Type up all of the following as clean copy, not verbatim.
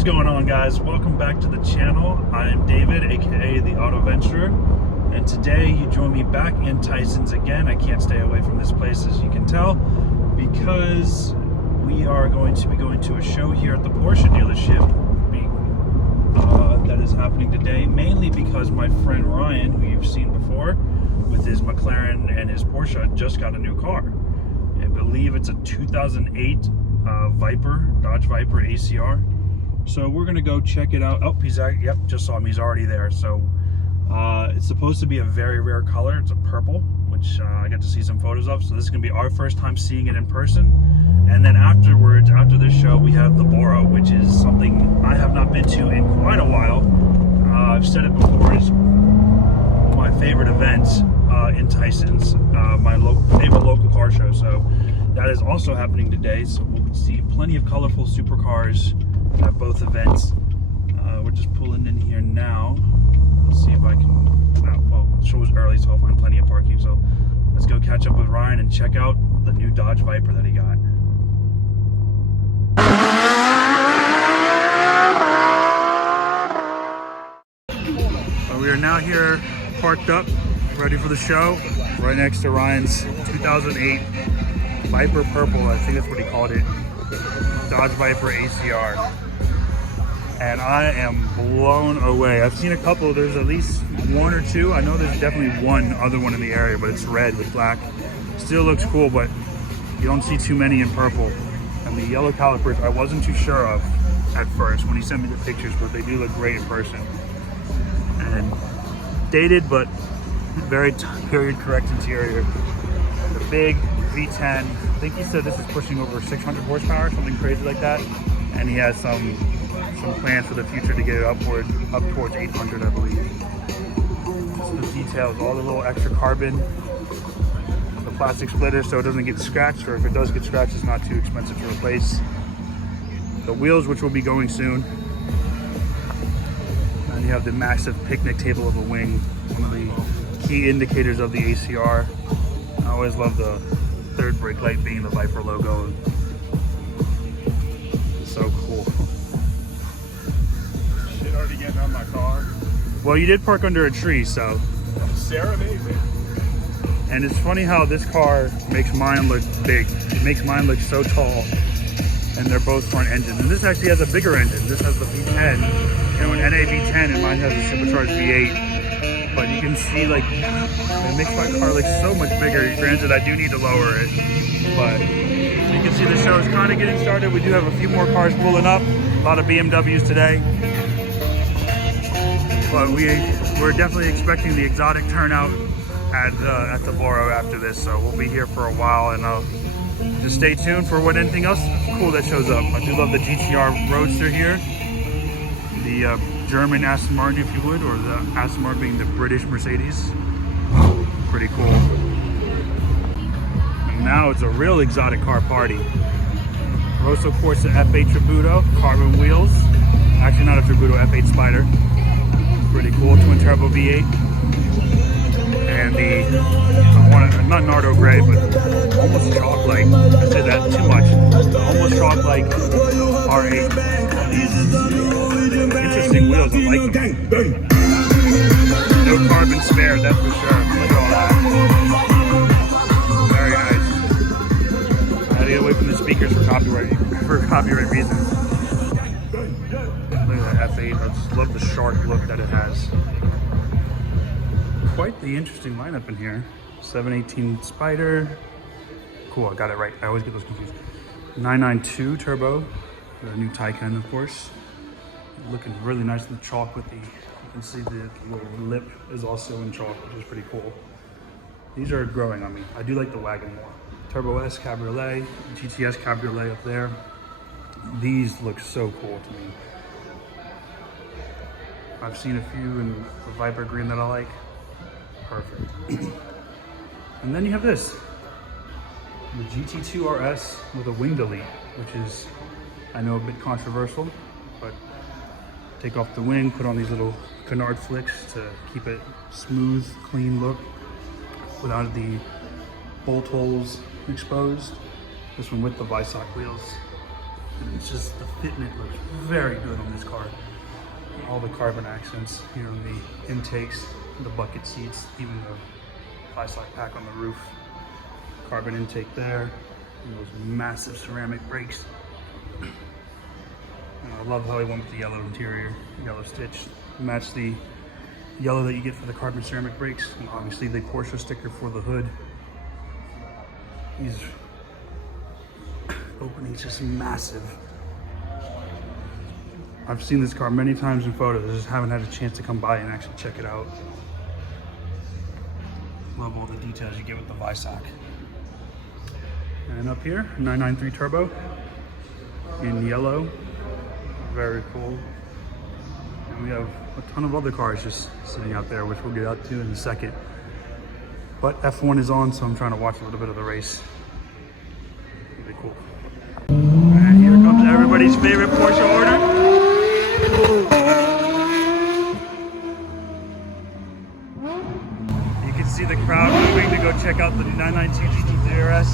is going on, guys? Welcome back to the channel. I am David, aka the Auto Adventure, and today you join me back in Tyson's again. I can't stay away from this place, as you can tell, because we are going to be going to a show here at the Porsche dealership that is happening today, mainly because my friend Ryan, who you've seen before with his McLaren and his Porsche, just got a new car. I believe it's a 2008 Dodge Viper ACR. So we're gonna go check it out. Oh, yep, just saw him, he's already there. So it's supposed to be a very rare color. It's a purple, which I got to see some photos of. So this is gonna be our first time seeing it in person. And then afterwards, after this show, we have the Boro, which is something I have not been to in quite a while. I've said it before, it's my favorite event in Tyson's, my favorite local car show. So that is also happening today. So we'll see plenty of colorful supercars at both events. We're just pulling in here now. Let's see if I can, well, the show is early, so I'll find plenty of parking. So let's go catch up with Ryan and check out the new Dodge Viper that he got. We are now here, parked up, ready for the show, right next to Ryan's 2008 Viper Purple, I think that's what he called it, Dodge Viper ACR. And I am blown away. I've seen a couple, there's at least one or two. I know there's definitely one other one in the area, but it's red with black. Still looks cool, but you don't see too many in purple. And the yellow calipers, I wasn't too sure of at first when he sent me the pictures, but they do look great in person. And dated, but very period correct interior. The big V10, I think he said this is pushing over 600 horsepower, something crazy like that. And he has some plans for the future to get it up towards 800, I believe. Just the details, all the little extra carbon, the plastic splitter so it doesn't get scratched, or if it does get scratched, it's not too expensive to replace. The wheels, which will be going soon. And you have the massive picnic table of a wing, one of the key indicators of the ACR. I always love the third brake light being the Viper logo. It's so cool. Shit already getting on my car. Well, you did park under a tree, so. Sarah amazing. And it's funny how this car makes mine look big. It makes mine look so tall. And they're both front engines. And this actually has a bigger engine. This has the V10, an NA V10, and mine has a supercharged V8. But you can see, like, it makes my car look so much bigger. Granted, I do need to lower it. But you can see the show is kind of getting started. We do have a few more cars pulling up. A lot of BMWs today. But we're definitely expecting the exotic turnout at the Boro after this. So we'll be here for a while, and just stay tuned for anything else cool that shows up. I do love the GTR Roadster here. The German Aston Martin, if you would, or the Aston Martin being the British Mercedes. Pretty cool. And now it's a real exotic car party. Rosso Corsa F8 Tributo, carbon wheels. Actually not a Tributo, F8 Spider. Pretty cool, twin turbo V8. And the, not Nardo Gray, but almost chalk-like. I say that too much. Almost chalk-like R8. These interesting wheels, I like them. No carbon spared, that's for sure. Look at all that. Very nice. I had to get away from the speakers for copyright reasons. Look at that F8. I just love the sharp look that it has. Quite the interesting lineup in here. 718 Spider. Cool, I got it right. I always get those confused. 992 Turbo. The new Tyson, of course. Looking really nice in the chalk with the, you can see the little lip is also in chalk, which is pretty cool. These are growing on me. I do like the wagon more. Turbo S Cabriolet, GTS Cabriolet up there. These look so cool to me. I've seen a few in the Viper green that I like. Perfect. And then you have this, the GT2 RS with a wing delete, which is, I know, a bit controversial, but take off the wing, put on these little canard flicks to keep it smooth, clean look without the bolt holes exposed. This one with the Visoc wheels. It's just the fitment looks very good on this car. All the carbon accents here on the intakes, the bucket seats, even the 5-slot pack on the roof. Carbon intake there, and those massive ceramic brakes. And I love how he went with the yellow interior, yellow stitch. Match the yellow that you get for the carbon ceramic brakes. And obviously the Porsche sticker for the hood. These openings just massive. I've seen this car many times in photos. I just haven't had a chance to come by and actually check it out. Love all the details you get with the Visoc. And up here, 993 turbo in yellow. Very cool. And we have a ton of other cars just sitting out there, which we'll get out to in a second. But F1 is on, so I'm trying to watch a little bit of the race. Really cool. And here comes everybody's favorite Porsche order. You can see the crowd moving to go check out the 992 GT3 RS,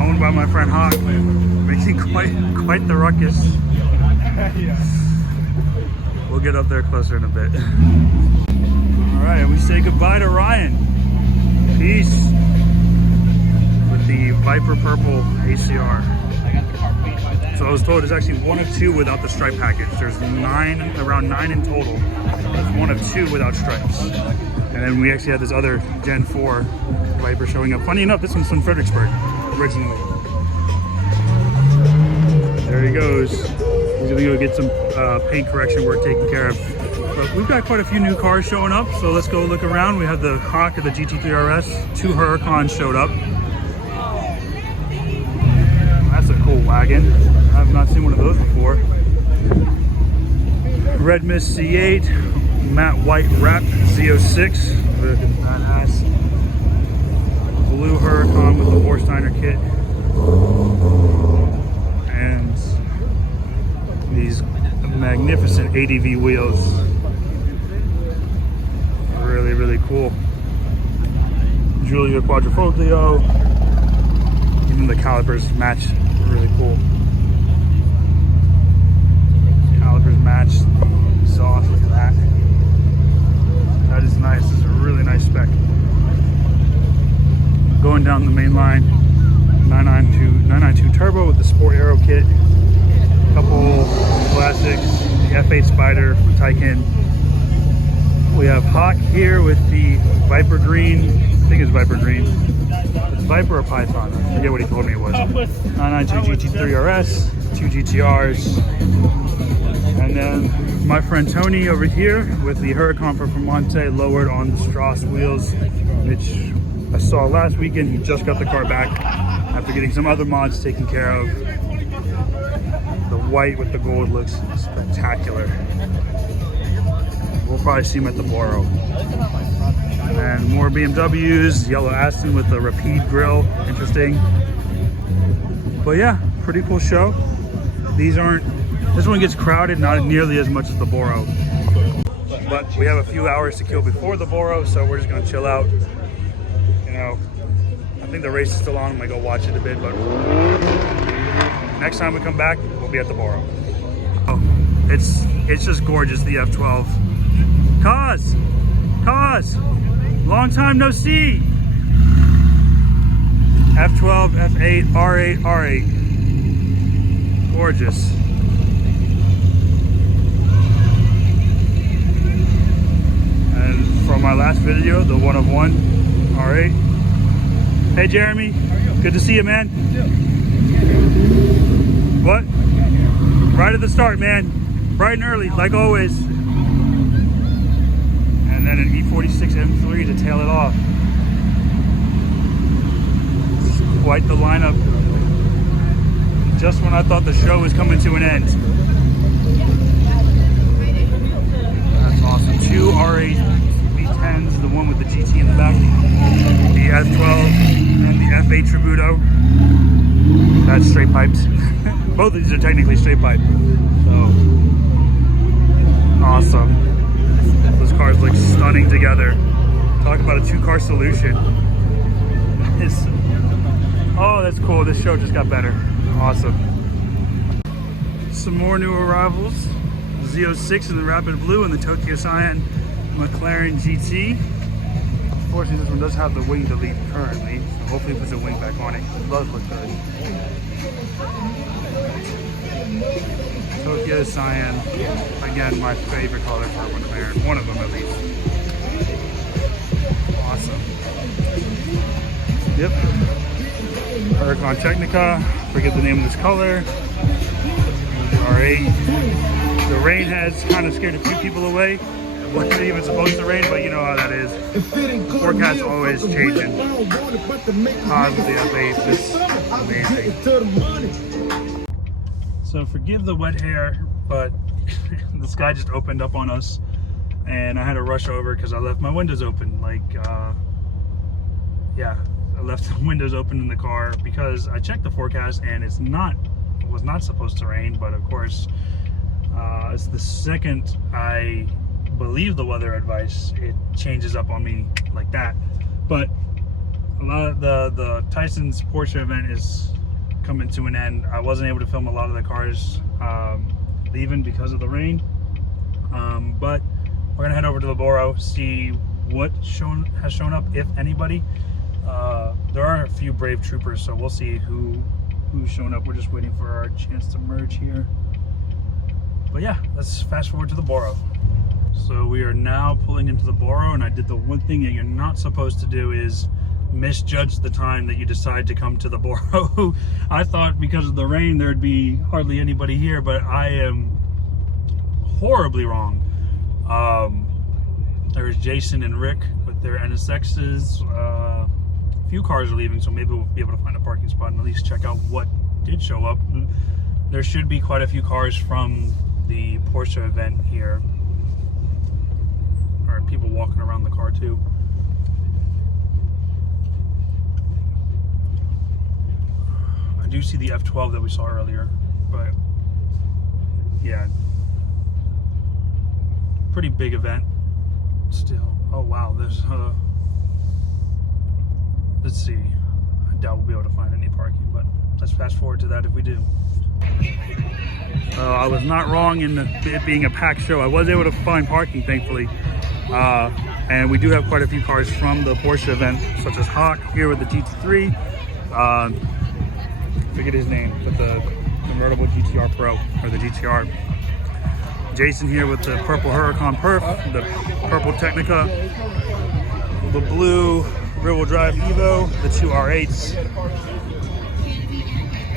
owned by my friend Hawk, making quite the ruckus. We'll get up there closer in a bit. All right, and we say goodbye to Ryan. Peace. With the Viper Purple ACR. So I was told it's actually one of two without the stripe package. There's around nine in total. There's one of two without stripes. And then we actually had this other Gen 4 Viper showing up. Funny enough, this one's from Fredericksburg originally. There he goes. He's gonna go get some paint correction work taken care of. But we've got quite a few new cars showing up, so let's go look around. We have the Hawk of the GT3 RS. 2 Huracans showed up. That's a cool wagon. I have not seen one of those before. Red Mist C8, matte white wrap Z06, really badass. Blue Huracan with the Horsteiner kit. And these magnificent ADV wheels. Really, really cool. Giulia Quadrifoglio. Even the calipers match. Really cool. Calipers match. Exhaust, look at that. That is nice. This is a really nice spec. Going down the main line, 992 turbo with the Sport Aero kit. Couple classics, the F8 Spider from Tyson. We have Hawk here with the Viper Green. I think it's Viper Green. It's Viper or Python. I forget what he told me it was. 992 GT3 RS, 2 GTRs. And then my friend Tony over here with the Huracan from Monte lowered on the Strauss wheels, which I saw last weekend. He just got the car back after getting some other mods taken care of. The white with the gold looks spectacular. We'll probably see him at the Boro. And more BMWs, yellow Aston with the Rapide grille, interesting. But yeah, pretty cool show. This one gets crowded, not nearly as much as the Boro. But we have a few hours to kill before the Boro, so we're just gonna chill out. You know, I think the race is still on. I'm gonna go watch it a bit, but next time we come back, we'll be at the Boro. Oh, it's just gorgeous, the F12. Cause, long time no see. F12, F8, R8, R8. Gorgeous. And from my last video, the 1 of 1, R8. Hey Jeremy, good to see you, man. What? Right at the start, man. Bright and early, like always. And then an E46 M3 to tail it off. Quite the lineup. Just when I thought the show was coming to an end. That's awesome. 2 R8 V10s, the one with the GT in the back. The F12 and the F8 Tributo. That's straight piped. Both of these are technically straight pipe. So, awesome. Those cars look stunning together. Talk about a 2-car solution. Oh, that's cool. This show just got better. Awesome. Some more new arrivals. Z06 in the Rapid Blue and the Tokyo Cyan McLaren GT. Unfortunately, this one does have the wing delete currently, so hopefully it puts a wing back on it. It does look good. Tokyo Cyan, again, my favorite color for a McLaren. One of them at least. Awesome. Yep. Huracan Technica, forget the name of this color. R8. The rain has kind of scared a few people away. It wasn't even supposed to rain, but you know how that is. Forecast always changing. Positively F8, this is amazing. So forgive the wet hair, but the sky just opened up on us and I had to rush over because I left my windows open. Yeah, I left the windows open in the car because I checked the forecast and it was not supposed to rain, but of course, it's the second I believe the weather advice, it changes up on me like that. But a lot of the Tyson's Porsche event is coming to an end. I wasn't able to film a lot of the cars leaving because of the rain, but we're gonna head over to the Boro, see what has shown up, if anybody. There are a few brave troopers, so we'll see who's shown up. We're just waiting for our chance to merge here. But yeah, let's fast forward to the Boro. So we are now pulling into the Boro, and I did the one thing that you're not supposed to do is misjudge the time that you decide to come to the Boro. I thought because of the rain there'd be hardly anybody here, but I am horribly wrong. There's Jason and Rick with their NSXs. A few cars are leaving, so maybe we'll be able to find a parking spot and at least check out what did show up. There should be quite a few cars from the Porsche event here. Or people walking around the car too. I do see the F12 that we saw earlier, but yeah, pretty big event still. Oh wow, there's let's see, I doubt we'll be able to find any parking, but let's fast forward to that if we do. I was not wrong in it being a packed show. I was able to find parking, thankfully, and we do have quite a few cars from the Porsche event, such as Hawk here with the GT3, forget his name, but the convertible GTR Pro, or the GTR. Jason here with the purple Huracan Perf, the purple Technica, the blue rear-wheel drive Evo, the two R8s.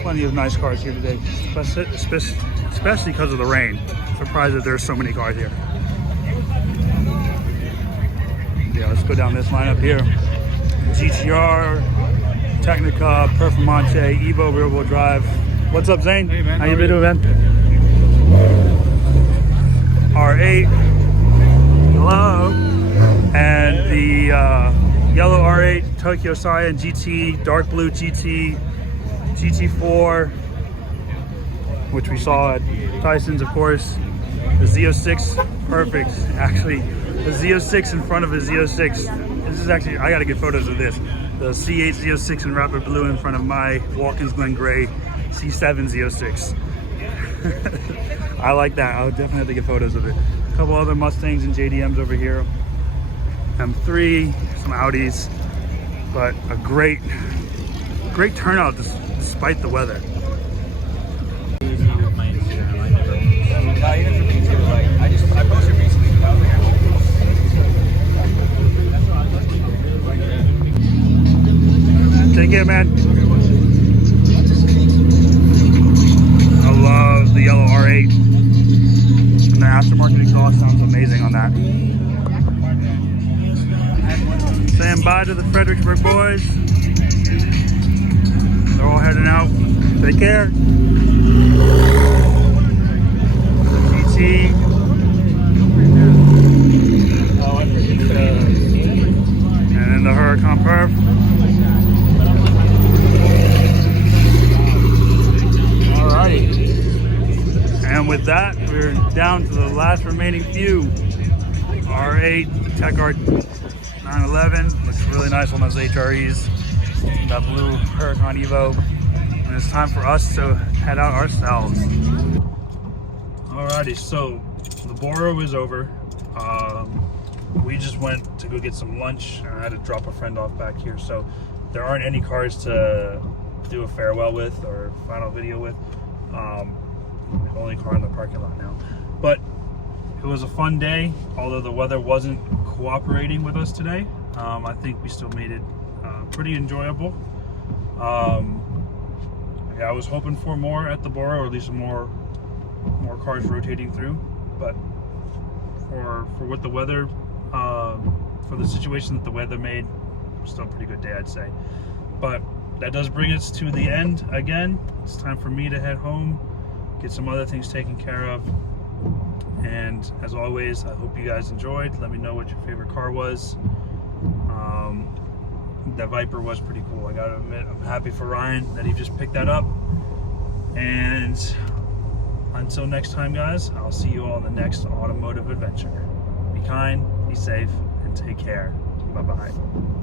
Plenty of nice cars here today, especially because of the rain. Surprised that there's so many cars here. Yeah, let's go down this lineup here. GTR, Technica, Performante, Evo rear-wheel drive. What's up, Zane? Hey, man. How you been doing, man? R8, hello, and the yellow R8, Tokyo Cyan GT, dark blue GT, GT4, which we saw at Tyson's, of course. The Z06, perfect. Actually, the Z06 in front of a Z06. This is actually, I gotta get photos of this. The C8 Z06 in Rapid Blue in front of my Watkins Glen Gray C7 Z06. I like that. I'll definitely have to get photos of it. A couple other Mustangs and JDMs over here. M3, some Audis, but a great turnout despite the weather. I posted recently about Take care, man. I love the yellow R8. And the aftermarket exhaust sounds amazing on that. Saying bye to the Fredericksburg boys. They're all heading out. Take care. GT. And then the Huracan Perf. Alrighty. And with that, we're down to the last remaining few. R8, the Tech R 911. Looks really nice on those HREs. That blue Huracan Evo. And it's time for us to head out ourselves. Alrighty, so the Boro is over. We just went to go get some lunch, and I had to drop a friend off back here, so there aren't any cars to do a farewell with or final video with. The only car in the parking lot now. But it was a fun day, although the weather wasn't cooperating with us today. I think we still made it pretty enjoyable. Yeah, I was hoping for more at the Boro, or at least more cars rotating through, but for what the weather, for the situation that the weather made, still a pretty good day, I'd say. But that does bring us to the end again. It's time for me to head home, get some other things taken care of. And as always, I hope you guys enjoyed. Let me know what your favorite car was. The Viper was pretty cool, I gotta admit. I'm happy for Ryan that he just picked that up. And until next time, guys, I'll see you all in the next automotive adventure. Be kind, be safe, and take care. Bye-bye.